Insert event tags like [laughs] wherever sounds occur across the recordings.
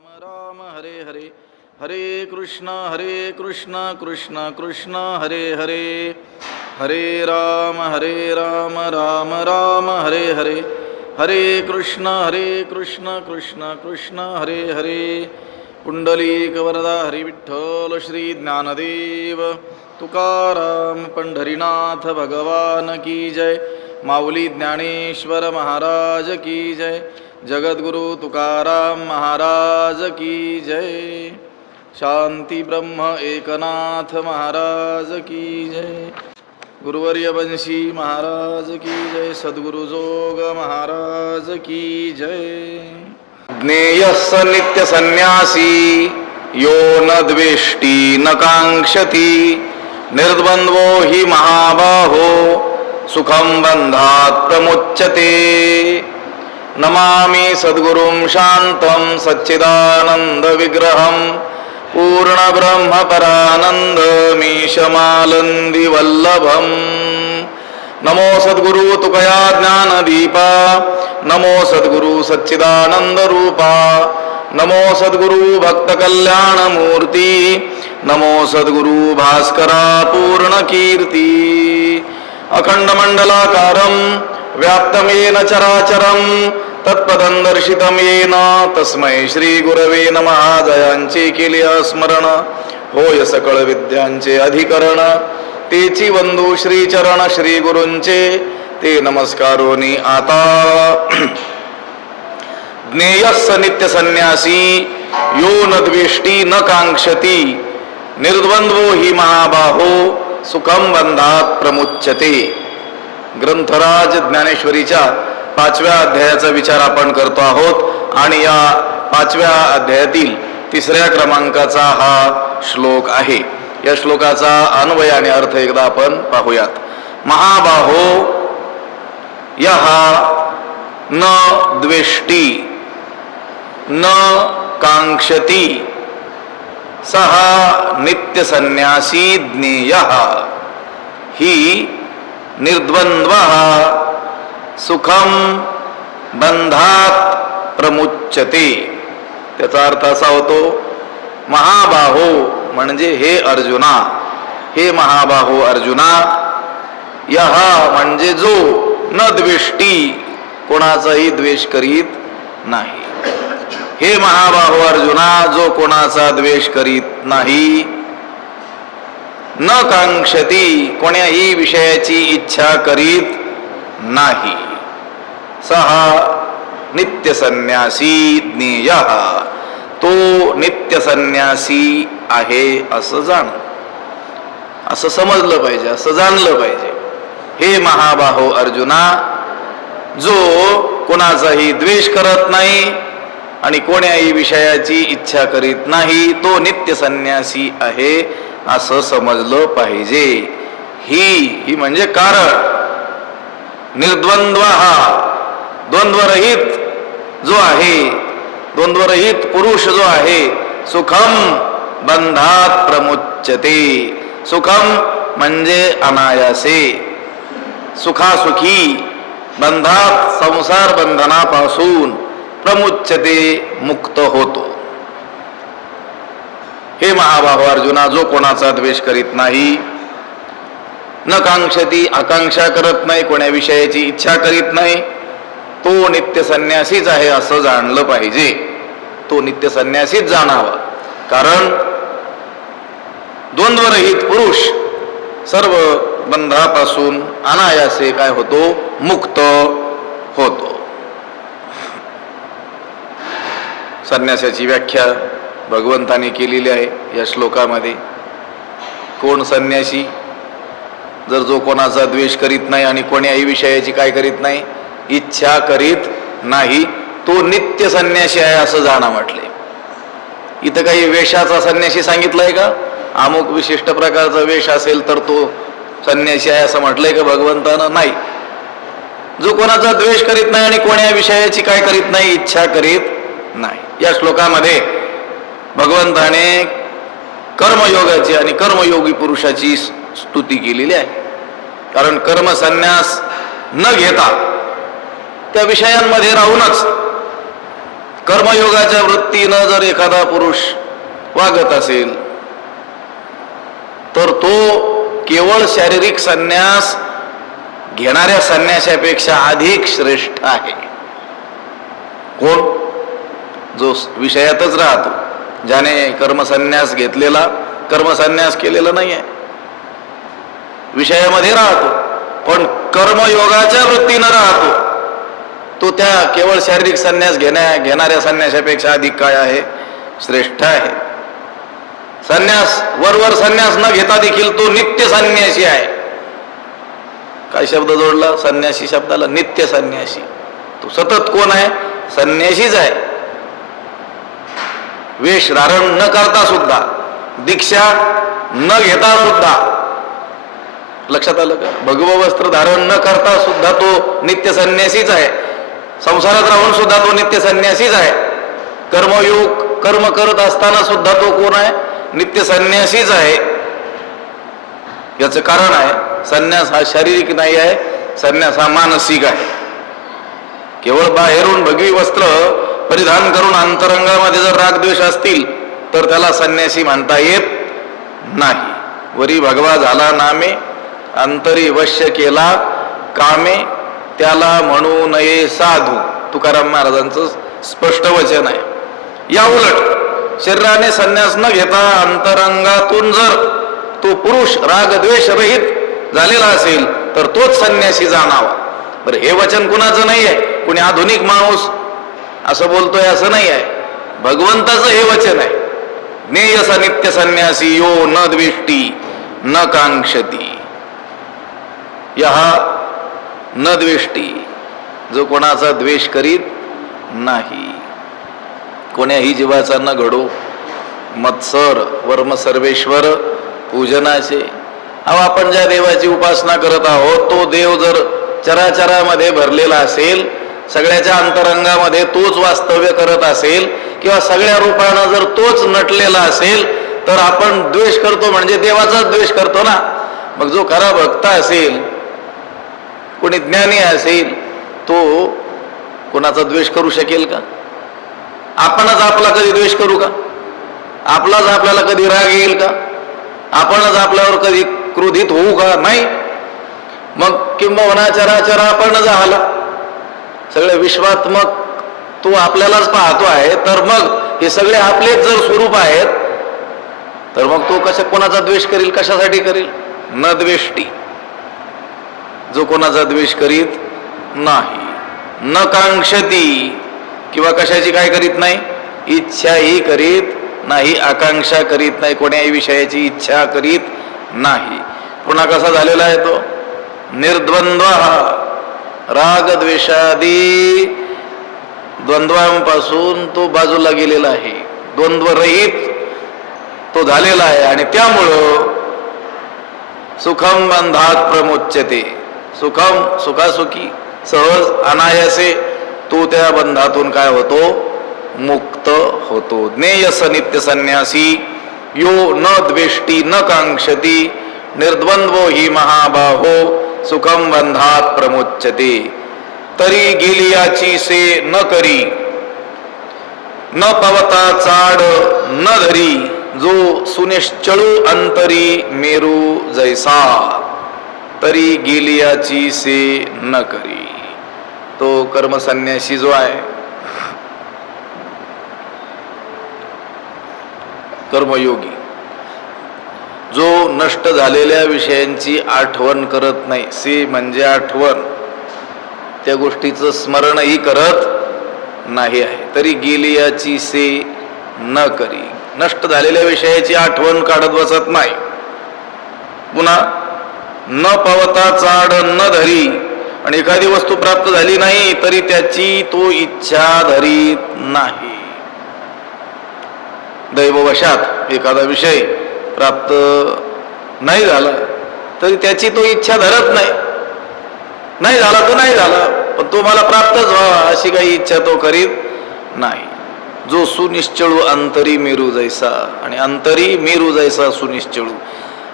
राम राम हरे हरे. हरे कृष्ण हरे कृष्ण कृष्ण कृष्ण हरे हरे. हरे राम हरे राम राम राम हरे हरे. हरे कृष्ण हरे कृष्ण कृष्ण कृष्ण हरे हरे. पुंडलीक वरदा हरी विठ्ठल श्री ज्ञानदेव. तुकाराम पंढरीनाथ भगवान की जय. माऊली ज्ञानेश्वर महाराज की जय. जगद्गुरु तुकाराम महाराज की जय। शांती ब्रह्म एकनाथ महाराज की जय। गुरुवर्य वंशी महाराज की जय। सद्गुरु जोग महाराज की जय। ज्ञेय स नित्य संन्यासी यो न द्वेष्टी न कांक्षती निर्द्वंद्वो हि महाबाहो सुखं बंधात प्रमुच्यते। नमामि सद्गुरुं शान्तं सच्चिदानन्दविग्रहं पूर्णब्रह्मपरानन्दमीशमालन्दिवल्लभम् नमो सद्गुरु तुकया ज्ञानदीपा नमो सद्गुरु सच्चिदानन्दरूपा नमो सद्गुरु भक्तकल्याणमूर्ती नमो सद्गुरु भास्करा पूर्णकीर्ती अखण्डमण्डलाकारं व्याप्तमेन चराचरम् तत्पदं येन तस्मै श्रीगुरवे नमः। जयांचे केले स्मरण। होय सकळ विद्यांचे अधिकरण। तेची बंधू श्री चरण श्री गुरूंचे ते नमस्कारोनी आता। ज्ञेयस्स नित्य संन्यासी यो न द्वेष्टी न कांक्षती निर्द्वंद्वो हि महाबाहो सुखम बंधात प्रमुच्यते। ग्रंथराज ज्ञानेश्वरीच्या पाचव्या अध्यायाचा विचार आपण करतो आहोत. आणि या पाचव्या अध्यायातील तिसऱ्या क्रमांकाचा हा श्लोक आहे. या श्लोकाचा अन्वय आणि अर्थ एकदा आपण पाहूयात. महाबाहो यहा न द्वेष्टी न कांक्षती सहा नित्य संन्यासी ज्ञेय ही निर्द्वंद्व सुखम बंधात प्रमुच्यते. त्याचा अर्थ असा होतो महाबाहो म्हणजे हे अर्जुना. हे महाबाहो अर्जुना. यह म्हणजे जो न द्वेष्टी कोणाचाही द्वेष करीत नाही. हे महाबाहो अर्जुना जो कोणाचा द्वेष करीत नाही. न कांक्षती कोण्याही विषयाची इच्छा करीत नाही. सहा नित्य संन्यासी ज्ञेय। तो नित्य संन्यासी आहे असं जाण असं समजलं पाहिजे असं जाणलं पाहिजे. हे महाबाहो अर्जुना जो कोणाचाही द्वेष करत नाही आणि कोण्याही विषयाची इच्छा करीत नाही तो नित्य संन्यासी आहे असं समजलं पाहिजे. ही ही म्हणजे कारण. निर्द्वंद्व। हा द्वंद्वरहित जो आहे द्वंद्वरहित पुरुष जो आहे सुखम बंधात प्रमुच्यते. सुखम म्हणजे अनायासे. सुखासुखी बंधात संसार बंधनापासून प्रमुच्यते मुक्त होतो. हे महाबाहू अर्जुना जो कोणाचा द्वेष करीत नाही न कांक्षती आकांक्षा करत नाही कोण्या विषयाची इच्छा करीत नाही तो नित्य संन्यासीच आहे असं जाणलं पाहिजे. तो नित्य संन्यासीच जाणावा. कारण द्वंद्वरहित पुरुष सर्व बंधापासून अनायासे काय होतो? मुक्त होतो. संन्यासाची व्याख्या भगवंताने केलेली आहे या श्लोकामध्ये. कोण संन्यासी? जर जो कोणाचा द्वेष करीत नाही आणि कोण्याही विषयाची काय करीत नाही इच्छा करीत नाही तो नित्य संन्यासी आहे असं जाणा म्हटले. इथं काही वेशाचा संन्यासी सांगितलंय का? अमुक विशिष्ट प्रकारचा वेश असेल तर तो संन्यासी आहे असं म्हटलंय का भगवंतानं? नाही. जो कोणाचा द्वेष करीत नाही आणि कोण्या विषयाची काय करीत नाही इच्छा करीत नाही. या श्लोकामध्ये भगवंताने कर्मयोगाची आणि कर्मयोगी पुरुषाची स्तुती केलेली आहे. कारण कर्मसन्यास न घेता त्या विषयांमध्ये राहूनच कर्मयोगाच्या वृत्तीनं जर एखादा पुरुष वागत असेल तर तो केवळ शारीरिक संन्यास घेणाऱ्या संन्याशापेक्षा अधिक श्रेष्ठ आहे. कोण? जो विषयातच राहतो ज्याने कर्मसन्यास घेतलेला कर्मसन्यास केलेला नाही आहे विषयामध्ये राहतो पण कर्मयोगाच्या वृत्तीनं राहतो. तो त्या केवळ शारीरिक संन्यास घेण्या घेणाऱ्या संन्यासापेक्षा अधिक काय आहे? श्रेष्ठ आहे. संन्यास वरवर संन्यास न घेता देखील तो नित्य संन्यासी आहे. काय शब्द जोडला? संन्यासी शब्दाला नित्य संन्यासी तो सतत कोण आहे? संन्यासीच आहे. वेश धारण न करता सुद्धा दीक्षा न घेता सुद्धा. लक्षात आलं का? भगव वस्त्र धारण न करता सुद्धा तो नित्य संन्यासीच आहे. संसारात राहून सुद्धा तो नित्य संन्यासीच आहे. कर्मयोग कर्म करत असताना सुद्धा तो कोण आहे? नित्य संन्यासीच आहे. याचं कारण आहे संन्यास हा शारीरिक नाही आहे संन्यास हा मानसिक आहे. केवळ बाहेरून भगवी वस्त्र परिधान करून अंतरंगामध्ये जर रागद्वेष असतील तर त्याला संन्यासी म्हणता येत नाही. वरी भगवा झाला नामे अंतरी वश्य केला कामे त्याला म्हणू नये साधू. तुकाराम महाराजांचं स्पष्ट वचन आहे. या उलट शरीराने संन्यास न घेता अंतरंगातून जर तो पुरुष रागद्वेष रहित झालेला असेल तर तोच संन्यासी जाणावा. बरं हे वचन कुणाचं नाही आहे कुणी आधुनिक माणूस असं बोलतोय असं नाही आहे भगवंताचं हे वचन आहे. ज्ञेयस नित्य संन्यासी यो न द्विष्टी न कांक्षती. या न द्वेष्टी. जो कोणाचा द्वेष करीत नाही. कोण्याही जीवाचा न घडो. मत्सर वर्म सर्वेश्वर पूजनाचे. अहो आपण ज्या देवाची उपासना करत आहोत तो देव जर चराचरामध्ये भरलेला असेल सगळ्याच्या अंतरंगामध्ये तोच वास्तव्य करत असेल किंवा सगळ्या रूपानं जर तोच नटलेला असेल तर आपण द्वेष करतो म्हणजे देवाचाच द्वेष करतो ना. मग जो खरा भक्त असेल कोणी ज्ञानी असेल तो कोणाचा द्वेष करू शकेल का? आपणच आपला कधी द्वेष करू का? आपलाच आपल्याला कधी राग येईल का? आपणच आपल्यावर कधी क्रोधित होऊ का? नाही. मग किंबहुना चराचर आपण झाला. सगळे विश्वात्मक तो आपल्यालाच पाहतो आहे तर मग हे सगळे आपलेच जर स्वरूप आहेत तर मग तो कशा कोणाचा द्वेष करील? कशासाठी करील? न द्वेष्टी. जो कोणाचा द्वेष करीत नाही. न कांक्षती किंवा कशाची काय करीत नाही? इच्छाही करीत नाही आकांक्षा करीत नाही कोण्याही विषयाची इच्छा करीत नाही. पुन्हा कसा झालेला आहे तो? निर्द्वंद्व. राग द्वेषादी द्वंद्वांपासून तो बाजूला गेलेला आहे. द्वंद्वरहित तो झालेला आहे आणि त्यामुळं सुखम बंधात प्रमोच्यते. सुखम सुखासुखी सहज अनायासे तो त्या बंधातून काय होतो? मुक्त होतो. ज्ञेयस नित्य संन्यासी यो न द्वेष्टी न कांक्षती निर्द्वंद्वो ही महाबाहो सुखम बंधात प्रमोच्यते। तरी गिलियाची से न करी न पवता चाड न धरी जो सुनिश्चळू अंतरी मेरू जैसा। तरी गेलियाची से न करी. तो कर्मसन्यासी जो आहे कर्मयोगी जो नष्ट झालेल्या विषयांची आठवण करत नाही. से म्हणजे आठवण. त्या गोष्टीचं स्मरणही करत नाही आहे. तरी गेलियाची से न करी. नष्ट झालेल्या विषयाची आठवण काढत बसत नाही. पुन्हा न पवता चाड न धरी. आणि एखादी वस्तू प्राप्त झाली नाही तरी त्याची तो इच्छा धरीत नाही. दैववशात एखादा विषय प्राप्त नाही झाला तरी त्याची तो इच्छा धरत नाही. नाही झाला तो नाही झाला पण तो मला प्राप्तच व्हावा अशी काही इच्छा तो करीत नाही. जो सुनिश्चळू अंतरी मेरू जैसा आणि अंतरी मेरू जैसा सुनिश्चळू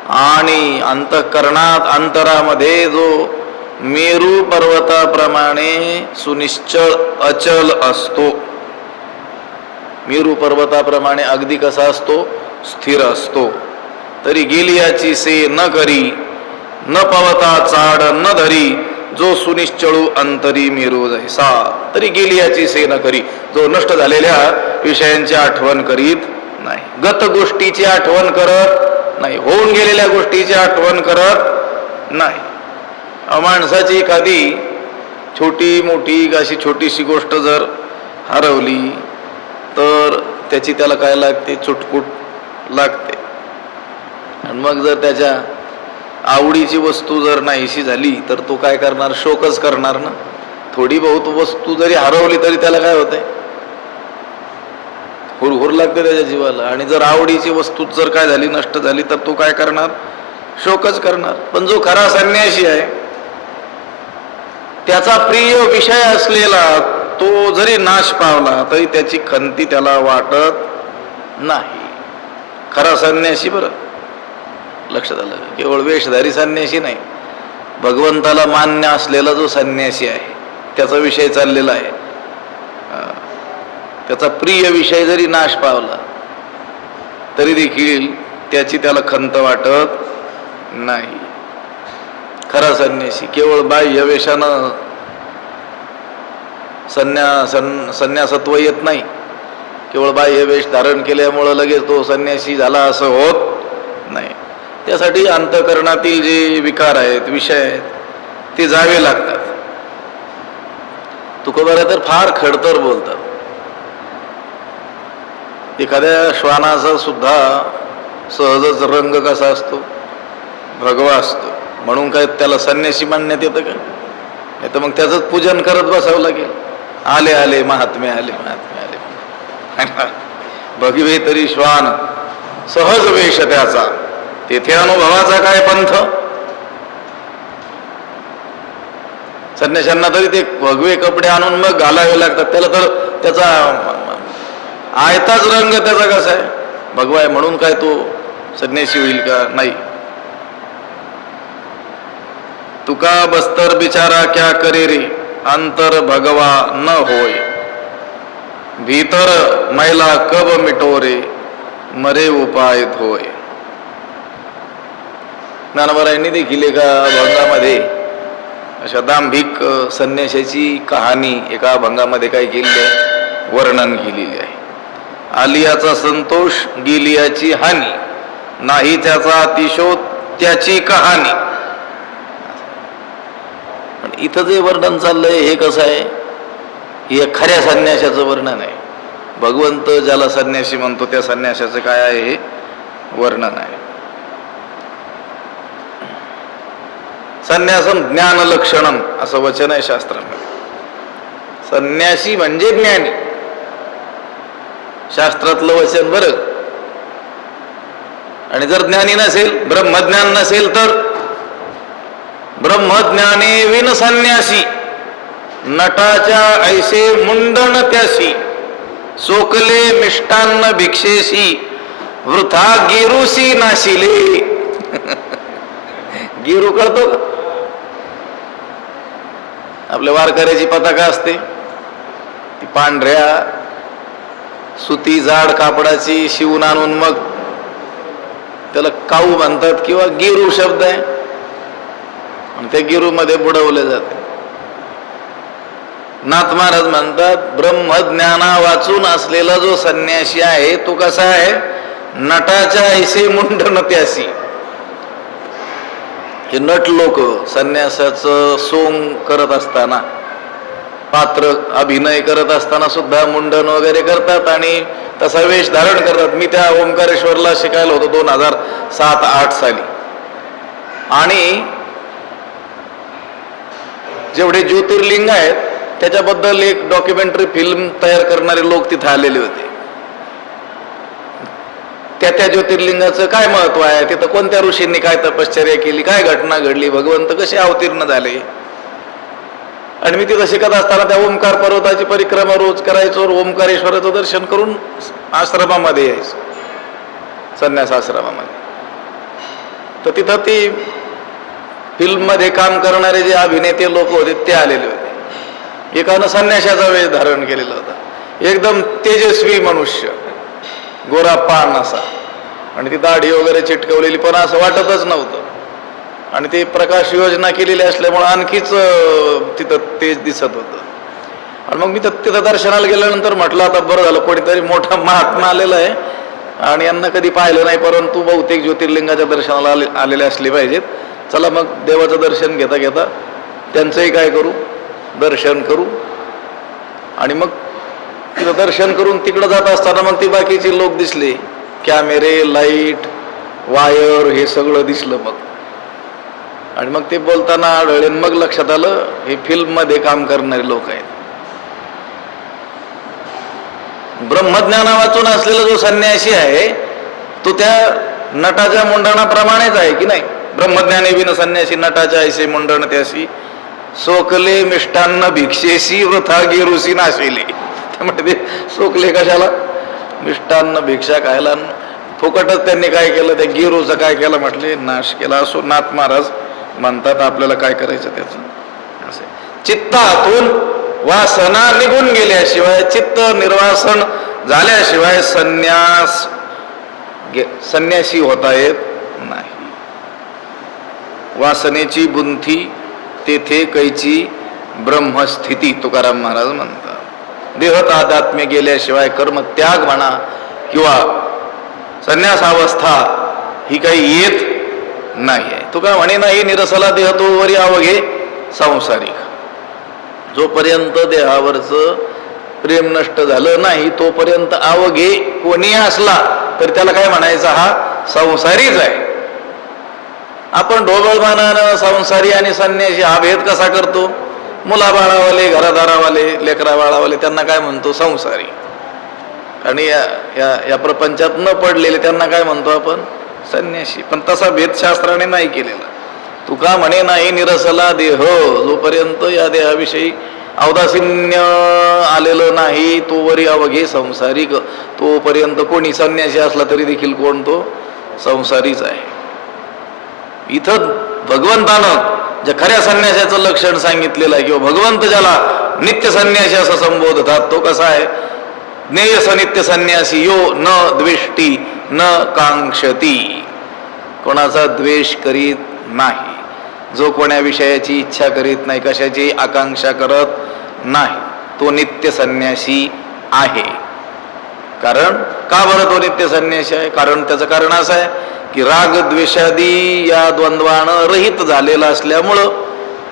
आणि अंतःकरणात अंतरामध्ये जो मेरू पर्वताप्रमाणे सुनिश्चळ अचल असतो. मेरू पर्वताप्रमाणे अगदी कसा असतो? स्थिर असतो. तरी गेलियाची से न करी न पवता चाड न धरी जो सुनिश्चळू अंतरी मेरू जैसा. तरी गेलियाची से न करी जो नष्ट झालेल्या विषयांची आठवण करीत नाही. गत गोष्टीची आठवण करत नाही. होऊन गेलेल्या गोष्टीची आठवण करत नाही. माणसाची एखादी छोटी मोठी अशी छोटीशी गोष्ट जर हरवली तर त्याची त्याला काय लागते? चुटपुट लागते. आणि मग जर त्याच्या आवडीची वस्तू जर नाहीशी झाली तर तो काय करणार? शोकच करणार ना? थोडी बहुत वस्तू जरी हरवली तरी त्याला काय होते हुरहुर लागते त्याच्या जीवाला. आणि जर आवडीची वस्तू जर काय झाली नष्ट झाली तर तो काय करणार? शोकच करणार. पण जो खरा संन्याशी आहे त्याचा प्रिय विषय असलेला तो जरी नाश पावला तरी त्याची खंती त्याला वाटत नाही. खरा संन्याशी बरं. लक्षात आलं केवळ वेशधारी संन्यासी नाही. भगवंताला मान्य असलेला जो संन्यासी आहे त्याचा विषय चाललेला आहे. त्याचा प्रिय विषय जरी नाश पावला तरी देखील त्याची त्याला खंत वाटत नाही. खरा संन्यासी केवळ बाह्य वेशानं संन्या सं संन्यासत्व येत नाही. केवळ बाह्य वेश धारण केल्यामुळं लगेच तो संन्यासी झाला असं होत नाही. त्यासाठी अंतकरणातील जे विकार आहेत विषय आहेत ते जावे लागतात. तुकोबारा तर फार खडतर बोलतात. एखाद्या श्वानाचा सुद्धा सहजच रंग कसा असतो? भगवा असतो. म्हणून काय त्याला संन्यासी मानण्यात येतं का? नाही तर मग त्याचंच पूजन करत बसावं लागेल. आले आले महात्मे आले महात्मे आले. है [laughs] भगवे तरी श्वान सहज वेश त्याचा. तेथे अनुभवाचा काय पंथ? संन्याशांना तरी ते भगवे कपडे आणून मग घालावे लागतात. त्याला तर त्याचा आयताच रंग त्याचा कसा आहे? भगवाय म्हणून काय तो संन्यासी होईल का? नाही. तुका बस्तर बिचारा क्या करे रे? अंतर भगवा न होय. भीतर मैला कब मिटोरे मरे उपाय धोय. ज्ञानवरायांनी देखील एका भंगामध्ये अशा दांभिक संन्याशाची कहाणी एका भंगामध्ये काय केलेली आहे? वर्णन केलेली आहे. आलियाचा संतोष गिलियाची हानी. नाही त्याचा अतिशोध त्याची कहाणी. पण इथं जे वर्णन चाललंय हे कसं आहे? हे खऱ्या संन्याशाचं वर्णन आहे. भगवंत ज्याला संन्यासी म्हणतो त्या संन्याशाचं काय आहे हे वर्णन आहे. संन्यासम ज्ञान लक्षणम असं वचन आहे शास्त्रामध्ये. संन्यासी म्हणजे ज्ञानी. शास्त्रातलं वचन बरं. आणि जर ज्ञानी नसेल ब्रह्मज्ञान नसेल तर ब्रह्मज्ञाने विन संन्यासी नटाच्या ऐसे मुंडन त्यासी सोकले मिष्टान्न भिक्षेशी वृथा गिरुसी नाशिले. [laughs] गिरू कळतो का? आपल्या वारकऱ्याची पताका असते. ती पांढऱ्या सुती जाड कापडाची शिवून आणून मग त्याला काऊ म्हणतात किंवा गिरू शब्द आहे. आणि त्या गिरूमध्ये बुडवले जाते. नाथ महाराज म्हणतात ब्रह्मज्ञाना वाचून असलेला जो संन्यासी आहे तो कसा आहे? नटाच्या ऐसे मुंडन नत्यासी हे नट लोक संन्यासाचं सोंग करत असताना पात्र अभिनय करत असताना सुद्धा मुंडन वगैरे करतात आणि तसा वेश धारण करतात. मी त्या ओंकारेश्वरला शिकायला होतो दोन हजार सात आठ साली. आणि जेवढे ज्योतिर्लिंग आहेत त्याच्याबद्दल एक डॉक्युमेंटरी फिल्म तयार करणारे लोक तिथे आलेले होते. त्या त्या ज्योतिर्लिंगाचं काय महत्त्व आहे? तिथं कोणत्या ऋषींनी काय तपश्चर्या केली? काय घटना घडली? भगवंत कसे अवतीर्ण झाले? आणि मी तिथं शिकत असताना त्या ओंकार पर्वताची परिक्रमा रोज करायचो ओंकारेश्वराचं दर्शन करून आश्रमामध्ये यायचो. संन्यास आश्रमामध्ये. तर तिथं ती फिल्ममध्ये काम करणारे जे अभिनेते लोक होते ते आलेले होते. एकानं संन्याशाचा वेळ धारण केलेला होता. एकदम तेजस्वी मनुष्य. गोरा पान असा. आणि ती दाढी वगैरे चिटकवलेली पण असं वाटतच नव्हतं. आणि ते प्रकाश योजना केलेली असल्यामुळं आणखीच तिथं तेज दिसत होतं. आणि मग मी तर तिथं दर्शनाला गेल्यानंतर म्हटलं आता बरं झालं कोणीतरी मोठा महात्मा आलेला आहे. आणि यांना कधी पाहिलं नाही परंतु बहुतेक ज्योतिर्लिंगाच्या दर्शनाला आले आलेले असले पाहिजेत. चला मग देवाचं दर्शन घेता घेता त्यांचंही काय करू? दर्शन करू. आणि मग तिथं दर्शन करून तिकडं जात असताना मग ती बाकीचे लोक दिसले. कॅमेरे लाइट वायर हे सगळं दिसलं मग. आणि मग ते बोलताना आढळले मग लक्षात आलं हे फिल्ममध्ये काम करणारे लोक आहेत. ब्रह्मज्ञाना वाचून असलेला जो संन्यासी आहे तो त्या नटाच्या मुंडणाप्रमाणेच आहे की नाही? ब्रह्मज्ञाने विन संन्यासी नटाच्या ऐसे मुंडण त्याशी सोकले मिष्टान्न भिक्षेशी वृथा गिरुसी नाशिले. त्यामुळे ते सोकले कशाला? मिष्टान्न भिक्षा खायला. फुकटच त्यांनी काय केलं? त्या गिरूचं काय केलं? म्हटले नाश केला असो नाथ महाराज म्हणतात आपल्याला काय करायचं त्याचं? असे चित्तातून वासना निघून गेल्याशिवाय चित्त निर्वासन झाल्याशिवाय संन्यास संन्यासी होता येत नाही. वासनेची बुंथी तेथे कैची ब्रह्मस्थिती तुकाराम महाराज म्हणतात. देह तादात्म्य गेल्याशिवाय कर्म त्याग म्हणा किंवा संन्यासावस्था ही काही येत नाही आहे तुका म्हणे नाही निरसला देह तो वरी आवघे सांसारिक. जोपर्यंत देहावरचं प्रेम नष्ट झालं नाही तोपर्यंत आवघे कोणी असला तर त्याला काय म्हणायचं? हा संसारीच आहे. आपण ढोबळमानानं संसारी आणि संन्यासी हा भेद कसा करतो? मुलाबाळावाले घरादारावाले लेकरा बाळावाले त्यांना काय म्हणतो? संसारी. आणि या या या प्रपंचात न पडलेले त्यांना काय म्हणतो आपण? संन्याशी. पण तसा भेदशास्त्राने नाही केलेला. तुका म्हणे नाही निरसला देह जोपर्यंत या देहाविषयी औदासिन्य आलेलं नाही तोवरी अवघे संसारिक. तोपर्यंत कोणी संन्यासी असला तरी देखील कोण तो संसारीच आहे. इथं भगवंतानं जे खऱ्या संन्यासाचं लक्षण सांगितलेलं आहे किंवा भगवंत ज्याला नित्य संन्यासी असं संबोधतात तो कसा आहे? ज्ञेय सनित्य संन्यासी यो न द्वेष्टी. न कांक्षती. कोणाचा द्वेष करीत नाही. जो कोण्या विषयाची इच्छा करीत नाही कशाची आकांक्षा करत नाही तो नित्य संन्यासी आहे. कारण का बरं तो नित्य संन्यासी आहे? कारण त्याचं कारण असं आहे की राग द्वेषादी या द्वंद्वानं रहित झालेला असल्यामुळं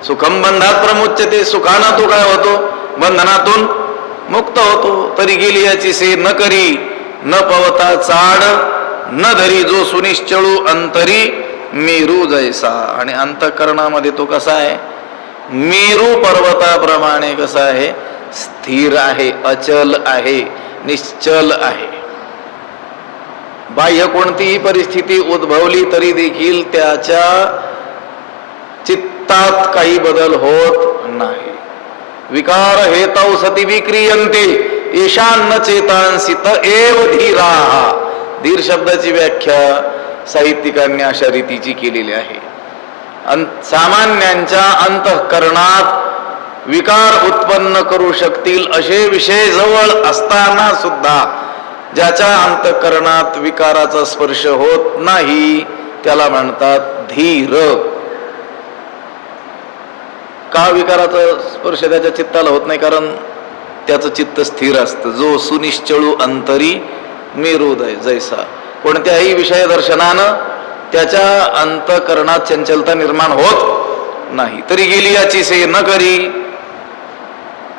सुखम बंधात प्रमुच्यते सुखानं तो काय होतो? बंधनातून मुक्त होतो. तरी गेली याची से न करी न पवता चाड न धरी जो सुनिश्चळू अंतरी मेरू जैसा. आणि अंतकरणामध्ये तो कसा आहे? मेरू पर्वताप्रमाणे कसा आहे? स्थिर आहे अचल आहे निश्चल आहे. बाह्य कोणतीही परिस्थिती उद्भवली तरी देखील त्याच्या चित्तात काही बदल होत नाही. विकार हेतौ सती विक्रियंते ईशान चेतांसित एव धीरा. धीर शब्दाची व्याख्या साहित्यिकांनी अशा रीतीची केलेली आहे. सामान्यांच्या अंतःकरणात विकार उत्पन्न करू शकतील असे विषय जवळ असताना सुद्धा ज्याच्या अंतःकरणात विकाराचा स्पर्श होत नाही त्याला म्हणतात धीर. का विकाराचा स्पर्श त्याच्या चित्ताला होत नाही? कारण त्याचं चित्त स्थिर असतं. जो सुनिश्चळू अंतरी मेरुदय जैसा. कोणत्याही विषय दर्शनानं त्याच्या अंतकरणात चंचलता निर्माण होत नाही. तरी गेली याची से न करी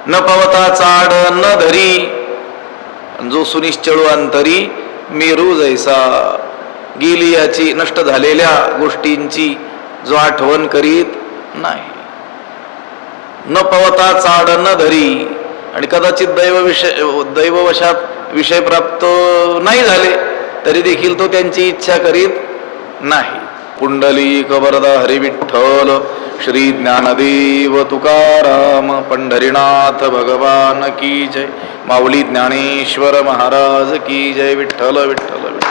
न पवता चाड न धरी जो सुनिश्चळू अंतरी मेरू जैसा. गेली याची नष्ट झालेल्या गोष्टींची जो आठवण करीत नाही. न पवता चाड न धरी आणि कदाचित दैव विषय दैववशात विषय प्राप्त नाही झाले तरी देखील तो त्यांची इच्छा करीत नाही. कुंडली कबरदा हरिविठ्ठल श्री ज्ञानदेव तुकाराम पंढरीनाथ भगवान की जय. माऊली ज्ञानेश्वर महाराज की जय. विठ्ठल विठ्ठल विठ्ठल.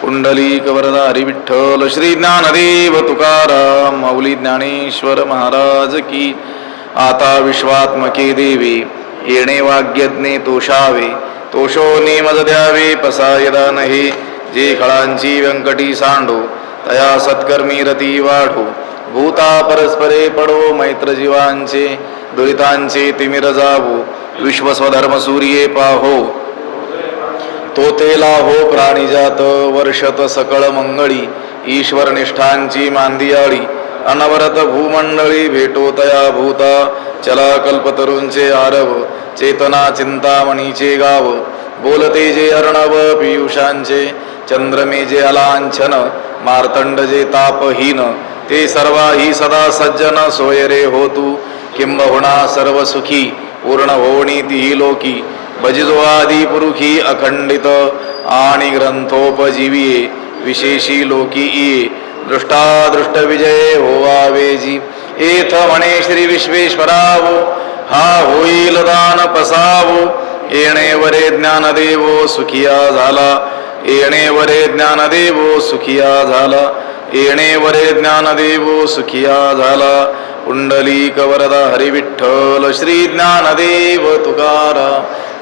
कुंडली कवरदा हरिविठ्ठल श्री ज्ञानदेव तुकाराम माऊली ज्ञानेश्वर महाराज की. आता विश्वात्मके देवी येणे वाग्यज्ञे तोषावे तोषो नेमज द्यावे पसायदा नहे जे खळांची व्यंकटी सांडो तया सत्कर्मी रती वाढो भूता परस्परे पडो मैत्रजीवांचे दुरितांचे तिमिर जावो विश्वस्वधर्म सूर्ये पाहो. तो तेला हो प्राणीजात वर्षत सकळ मंगळी ईश्वर निष्ठांची मांदियाळी अनवरत भूमंडळी भेटोतया भूता चला कल्पतरुंचे आरव चेतना चिंतामणीचे गाव बोलते जे अर्णव पियुषांचे चंद्रमे जे अलांछन मार्तंड जे तापहीन ते सर्वाही सदा सज्जन सोयरे होतू किंबहुना सर्व सुखी पूर्ण होणी ती लोकी भजिजो आदी पुरुखी अखंडित आणि ग्रंथोपजीविये विशेषी लोकी इये. दृष्टादृष्ट विजय होवावेजी। एथ म्हणे श्री विश्वेश्वरावो हा होईल दान पसावो येणे वरे ज्ञानदेवो सुखिया झाला। येणे वरे ज्ञानदेवो सुखिया झाला। येणे वरे ज्ञानदेवो सुखिया झाला। पुंडलीक वरदा हरिविठ्ठल श्री ज्ञानदेव तुकारा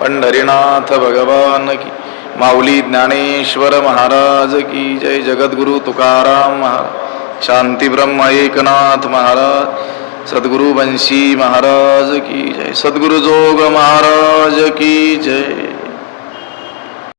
पंढरीनाथ भगवान की माऊली ज्ञानेश्वर महाराज की जय. जगद्गुरु तुकाराम महाराज. शांती ब्रह्म एकनाथ महाराज. सद्गुरु बंशी महाराज की जय. सद्गुरु जोग महाराज की जय.